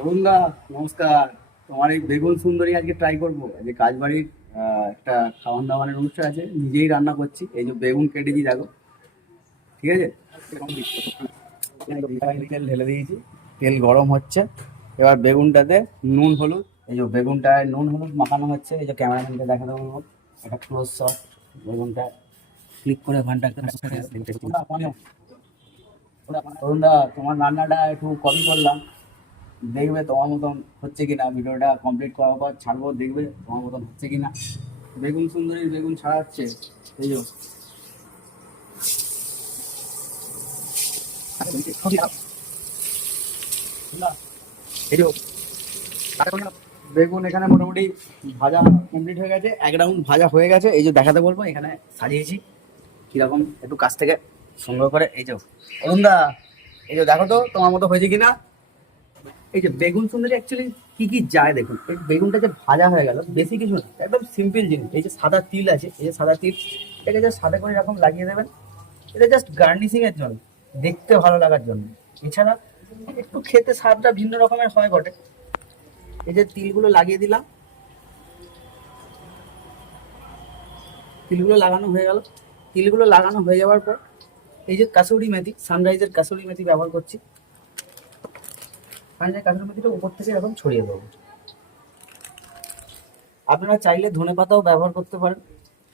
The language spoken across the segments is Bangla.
অরুণদা, নমস্কার। তোমার এই বেগুন সুন্দরী আজকে ট্রাই করবো। যে কাজবাড়ির একটা খাওয়ান দাওয়ানের অনুষ্ঠান আছে, নিজেই রান্না করছি। এই যে বেগুন কেটেছি, দেখো। ঠিক আছে, তেল ঢেলে দিয়েছি, তেল গরম হচ্ছে। এবার বেগুনটাতে নুন হলুদ, এই যে বেগুনটায় নুন হলুদ মাখানো হচ্ছে। এই যে ক্যামেরাম্যানকে দেখাতে বলবো, একটা ক্লোজ শট। বেগুনটা ক্লিক করে ঘন্টা অরুণদা, তোমার রান্নাটা একটু কপি করলাম। দেখবে তোমার মতন হচ্ছে কিনা। ভিডিওটা কমপ্লিট করার পর ছাড়বো, দেখবে তোমার মতন হচ্ছে কিনা। বেগুন সুন্দরীর বেগুন ছাড়াচ্ছে, এই যে। এই যে বেগুন এখানে মোটামুটি ভাজা কমপ্লিট হয়ে গেছে, এক রাউন্ড ভাজা হয়ে গেছে। এই যে দেখাতে বলবো, এখানে সাজিয়েছি কিরকম, একটু কাছ থেকে সুন্দর করে। এই যে অরুণদা, এই যে দেখো তো তোমার মতো হয়েছে কিনা। এই যে বেগুন সুন্দরী অ্যাকচুয়ালি কি কি যায় দেখুন। এই বেগুনটা যে ভাজা হয়ে গেল, বেশি কিছু না, একদম সিম্পল জিনিস। এই যে সাদা তিল আছে, এই যে সাদা তিল, এটাকে জাস্ট সাদা করে এরকম লাগিয়ে দেবেন। এটা জাস্ট গার্নিশিং এর জন্য, দেখতে ভালো লাগার জন্য। এছাড়া একটু খেতে স্বাদটা ভিন্ন রকমের হয় বটে। এই যে তিলগুলো লাগিয়ে দিলাম, তিলগুলো লাগানো হয়ে গেল। তিলগুলো লাগানো হয়ে যাওয়ার পর এই যে কাসুরি মেথি, সানরাইজের কাসুরি মেথি ব্যবহার করছি। সানরাইজের কাসুরি মেথিটা উপর থেকে এরকম ছড়িয়ে দেবো। আপনারা চাইলে ধনেপাতাও ব্যবহার করতে পারেন,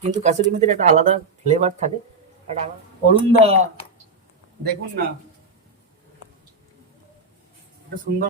কিন্তু কাসুরি মেথির একটা আলাদা ফ্লেভার থাকে, একটা আলাদা। অরুণদা, দেখুন না, এটা সুন্দর।